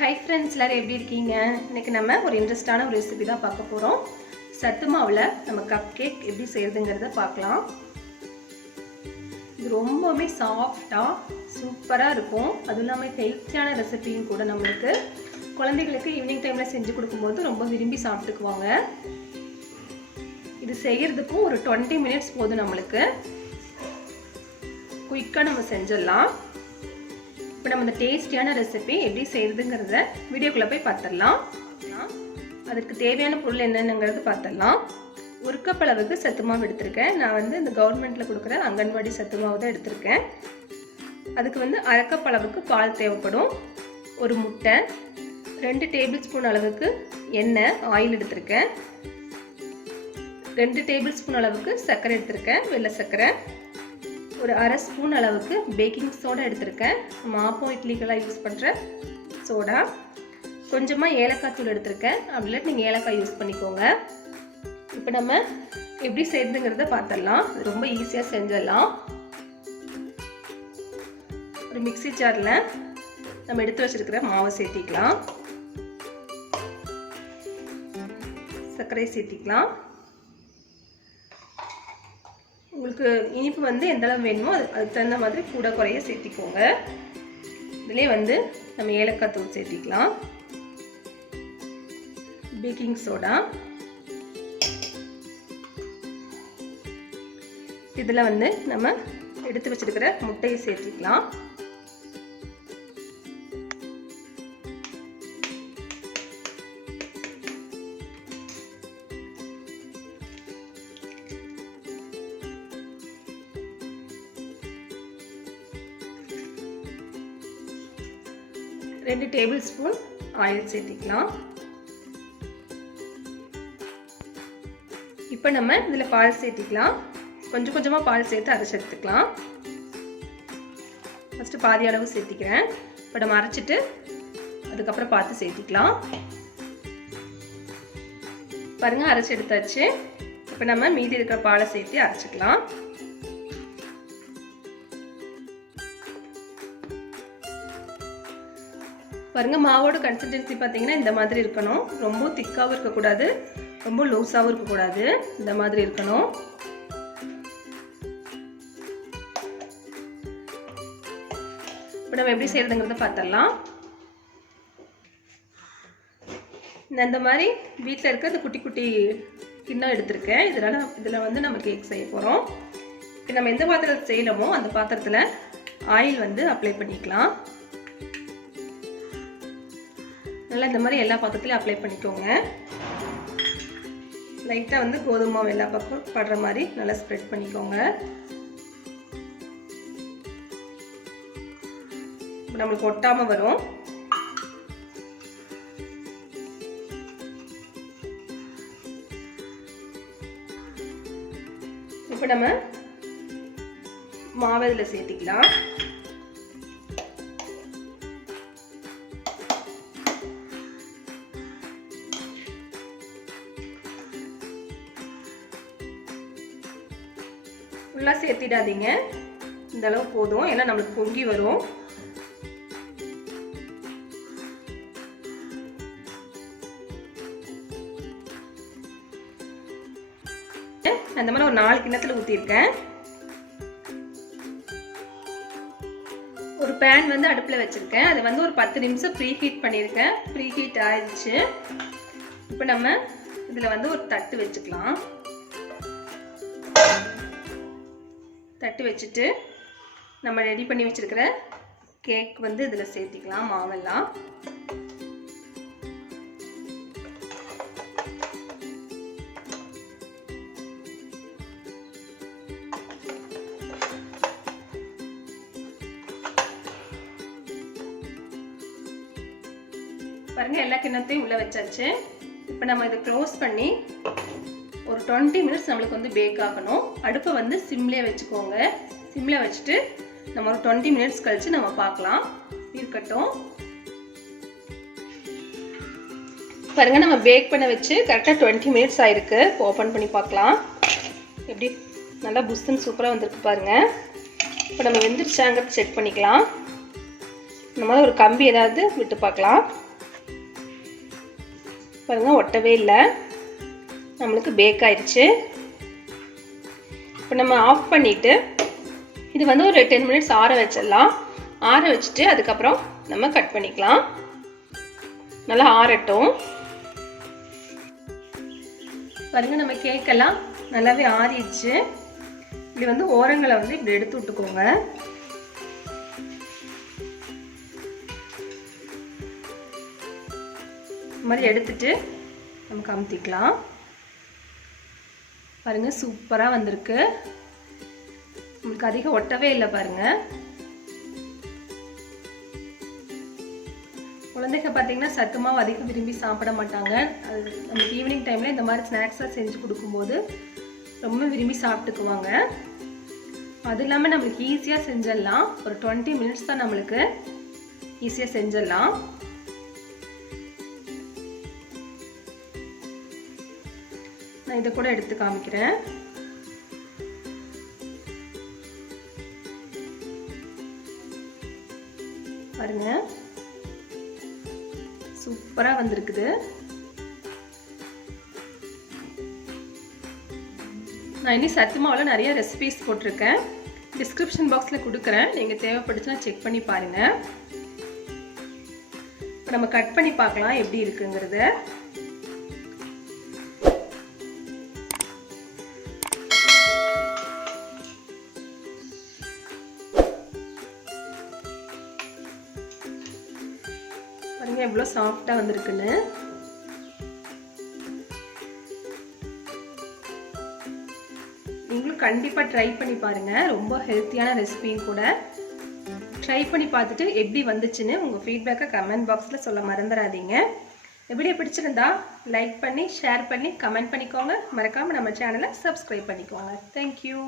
Hi friends, எல்லாரும் எப்படி இருக்கீங்க? இன்னைக்கு நம்ம ஒரு இன்ட்ரஸ்டான ஒரு ரெசிபி தான் பார்க்க போறோம். சத்து மாவுல நம்ம கப் கேக் எப்படி செய்யறதுங்கறத பார்க்கலாம். இது ரொம்பவே சாஃப்ட்டா சூப்பரா இருக்கும். அதுவும் இல்லாம ஹெல்த்தியான ரெசிபியும் கூட நமக்கு குழந்தைகளுக்கு ஈவினிங் டைம்ல செஞ்சு கொடுக்கும்போது ரொம்ப விரும்பி சாப்பிட்டுக்குவாங்க. இது செய்யிறதுக்கு ஒரு 20 minutes போதும் நமக்கு. குயிக்கா நம்ம செஞ்சிடலாம். இப்போ நம்ம இந்த டேஸ்டியான ரெசிபி எப்படி செய்யறதுங்கறத வீடியோக்குள்ள போய் பார்த்திடலாம். அதுக்கு தேவையான பொருள் என்னென்னங்கிறது பார்த்திடலாம். 1 கப் அளவுக்கு சத்து மாவு எடுத்திருக்கேன். நான் வந்து இந்த கவர்மெண்ட்ல கொடுக்குற அங்கன்வாடி சத்துமாவு தான் எடுத்திருக்கேன். அதுக்கு வந்து 1/2 கப் அளவுக்கு பால் தேவைப்படும். ஒரு முட்டை, 2 டேபிள் ஸ்பூன் அளவுக்கு எண்ணெய் ஆயில் எடுத்திருக்கேன். 2 டேபிள் ஸ்பூன் அளவுக்கு சர்க்கரை எடுத்திருக்கேன், வெள்ளை சர்க்கரை. ஒரு 1/2 ஸ்பூன் அளவுக்கு பேக்கிங் சோடா எடுத்திருக்கேன், மாவு இட்லிக்கெல்லாம் யூஸ் பண்ணுற சோடா. கொஞ்சமாக ஏலக்காய் தூள் எடுத்திருக்கேன், அப்படின்னா நீங்கள் ஏலக்காய் யூஸ் பண்ணிக்கோங்க. இப்போ நம்ம எப்படி செய்யறதுங்கிறத பார்த்துடலாம். ரொம்ப ஈஸியாக செஞ்சிடலாம். ஒரு மிக்ஸி ஜாரில் நம்ம எடுத்து வச்சிருக்கிற மாவை சேர்த்திக்கலாம், சர்க்கரை சேர்த்திக்கலாம். உங்களுக்கு இனிப்பு வந்து எந்த அளவு வேணுமோ அதுக்கு தகுந்த மாதிரி கூட குறைய சேர்த்திக்கோங்க. இதிலே வந்து நம்ம ஏலக்காய் தூள் சேர்த்திக்கலாம், பேக்கிங் சோடா. இதில் வந்து நம்ம எடுத்து வச்சிருக்கிற முட்டையை சேர்த்திக்கலாம். ரெண்டு டேபிள் ஸ்பூன் ஆயில் சேர்த்திக்கலாம். இப்போ நம்ம இதில் பால் சேர்த்திக்கலாம். கொஞ்சம் கொஞ்சமாக பால் சேர்த்து அரைச்சி எடுத்துக்கலாம். ஃபஸ்ட்டு பாதி அளவு சேர்த்திக்கிறேன். இப்போ நம்ம அரைச்சிட்டு அதுக்கப்புறம் பார்த்து சேர்த்திக்கலாம். பாருங்கள், அரைச்சி எடுத்தாச்சு. இப்போ நம்ம மீதி இருக்கிற பாலை சேர்த்து அரைச்சிக்கலாம். பாருங்க, மாவோட கன்சிஸ்டன்சி பார்த்தீங்கன்னா இந்த மாதிரி இருக்கணும். ரொம்ப திக்காகவும் இருக்கக்கூடாது, ரொம்ப லூஸாகவும் இருக்கக்கூடாது. இந்த மாதிரி இருக்கணும். இப்போ நம்ம எப்படி செய்யறதுங்கிறத பார்த்துடலாம். இந்த மாதிரி வீட்டில் இருக்க இந்த குட்டி குட்டி கிண்ணம் எடுத்திருக்கேன். இதில் வந்து நம்ம கேக் செய்ய போகிறோம். இப்போ நம்ம எந்த பாத்திரத்தில் செய்யணுமோ அந்த பாத்திரத்தில் ஆயில் வந்து அப்ளை பண்ணிக்கலாம். நல்லா இந்த மாதிரி எல்லா பக்கத்துலையும் அப்ளை பண்ணிக்கோங்க. லைட்டாக வந்து கோதுமை மாவு எல்லா பக்கம் படுற மாதிரி நல்லா ஸ்ப்ரெட் பண்ணிக்கோங்க. நம்மளுக்கு ஒட்டாமல் வரும். இப்போ நம்ம மாவை இதில் சேர்த்திக்கலாம். ஃபுல்லாக சேர்த்திடாதீங்க, இந்த அளவு போதும். ஏன்னா நம்மளுக்கு பொங்கி வரும். அந்த மாதிரி ஒரு 4 கிண்ணத்தில் ஊற்றிருக்கேன். ஒரு பேன் வந்து அடுப்பில் வச்சுருக்கேன். அது வந்து ஒரு 10 நிமிஷம் ப்ரீ ஹீட் பண்ணியிருக்கேன். ப்ரீ ஹீட் ஆயிடுச்சு. இப்போ நம்ம இதில் வந்து ஒரு தட்டு வச்சுக்கலாம். தட்டு வச்சுட்டு நம்ம ரெடி பண்ணி வச்சிருக்கிற கேக் வந்து இதில் சேர்த்திக்கலாம். மாவெல்லாம் பாருங்க, எல்லா கிண்ணத்தையும் உள்ள வச்சாச்சு. இப்போ நம்ம இதை க்ளோஸ் பண்ணி ஒரு 20 minutes நம்மளுக்கு வந்து பேக் ஆகணும். அடுப்பை வந்து சிம்லேயே வச்சுக்கோங்க. சிம்மில் வச்சுட்டு நம்ம ஒரு 20 minutes கழித்து நம்ம பார்க்கலாம். இருக்கட்டும். பாருங்கள், நம்ம பேக் பண்ண வச்சு கரெக்டாக 20 minutes ஆயிருக்கு. ஓப்பன் பண்ணி பார்க்கலாம். எப்படி நல்லா புஷ்ஷுன்னு சூப்பராக வந்திருக்கு பாருங்கள். இப்போ நம்ம வெந்துருச்சாங்கிறது செக் பண்ணிக்கலாம். இந்த மாதிரி ஒரு கம்பி ஏதாவது விட்டு பார்க்கலாம். பாருங்கள், ஒட்டவே இல்லை, நம்மளுக்கு பேக் ஆயிடுச்சு. இப்போ நம்ம ஆஃப் பண்ணிவிட்டு இது வந்து ஒரு 10 மினிட்ஸ் ஆற வச்சிடலாம். ஆற வச்சுட்டு அதுக்கப்புறம் நம்ம கட் பண்ணிக்கலாம். நல்லா ஆறட்டும். பாருங்கள், நம்ம கேக்கெல்லாம் நல்லாவே ஆறிடுச்சு. இது வந்து ஓரங்களை வந்து இப்படி எடுத்து விட்டுக்கோங்க. இந்த மாதிரி எடுத்துட்டு நம்ம கமுத்திக்கலாம். பாருங்கள், சூப்பராக வந்திருக்கு. உங்களுக்கு அதிகம் ஒட்டவே இல்லை. பாருங்கள், குழந்தைங்க பார்த்தீங்கன்னா சத்து மாவு அதிகம் விரும்பி சாப்பிட மாட்டாங்க. அது நமக்கு ஈவினிங் டைமில் இந்த மாதிரி ஸ்நாக்ஸாக செஞ்சு கொடுக்கும்போது ரொம்ப விரும்பி சாப்பிட்டுக்குவாங்க. அது இல்லாமல் நம்மளுக்கு ஈஸியாக செஞ்சிடலாம். ஒரு 20 மினிட்ஸ் தான் நம்மளுக்கு ஈஸியாக செஞ்சிடலாம். நான் இதை கூட எடுத்து காமிக்கிறேன். பாருங்க, சூப்பராக வந்திருக்குது. நான் இனி சத்து மாவில் நிறைய ரெசிபிஸ் போட்டிருக்கேன். டிஸ்கிரிப்ஷன் பாக்ஸில் கொடுக்குறேன். நீங்கள் தேவைப்படுச்சுன்னா செக் பண்ணி பாருங்கள். இப்போ நம்ம கட் பண்ணி பார்க்கலாம் எப்படி இருக்குங்கிறத. பாருங்க எவ்வளோ சாஃப்டாக வந்திருக்குன்னு. நீங்களும் கண்டிப்பாக ட்ரை பண்ணி பாருங்கள். ரொம்ப ஹெல்த்தியான ரெசிபியும் கூட. ட்ரை பண்ணி பார்த்துட்டு எப்படி வந்துச்சுன்னு உங்கள் ஃபீட்பேக்கை கமெண்ட் பாக்ஸில் சொல்ல மறந்துடாதீங்க. வீடியோ பிடிச்சிருந்தா லைக் பண்ணி, ஷேர் பண்ணி, கமெண்ட் பண்ணிக்கோங்க. மறக்காமல் நம்ம சேனலை சப்ஸ்கிரைப் பண்ணிக்கோங்க. தேங்க்யூ.